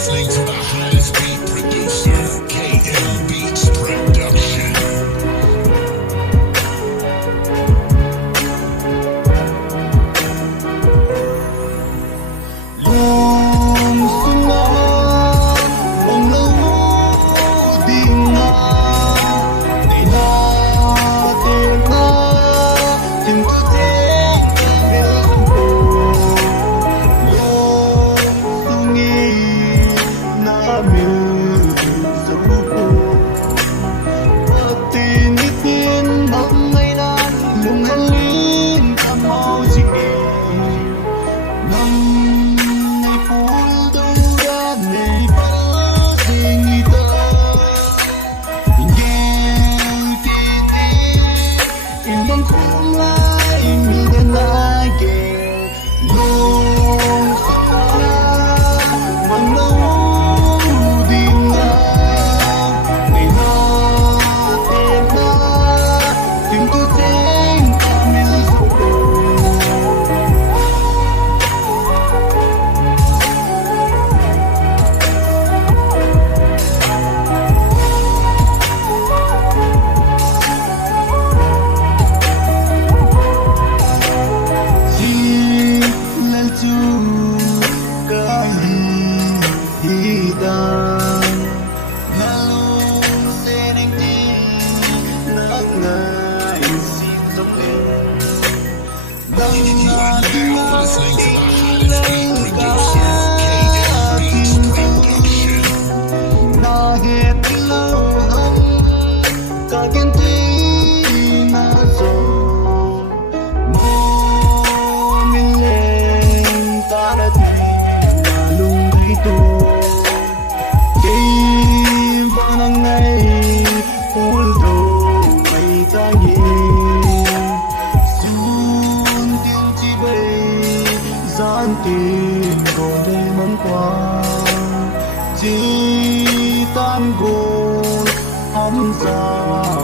listening to the hottest beat producer, KM Beats Production. Listening to the hottest beat producer, KM Beats Production. Kahit ilaw ang kaginti na zon mo niling parating lalong dito kay barangay puldo may tanging sundin tibay zantin ko naman kwa Tan gôn âm già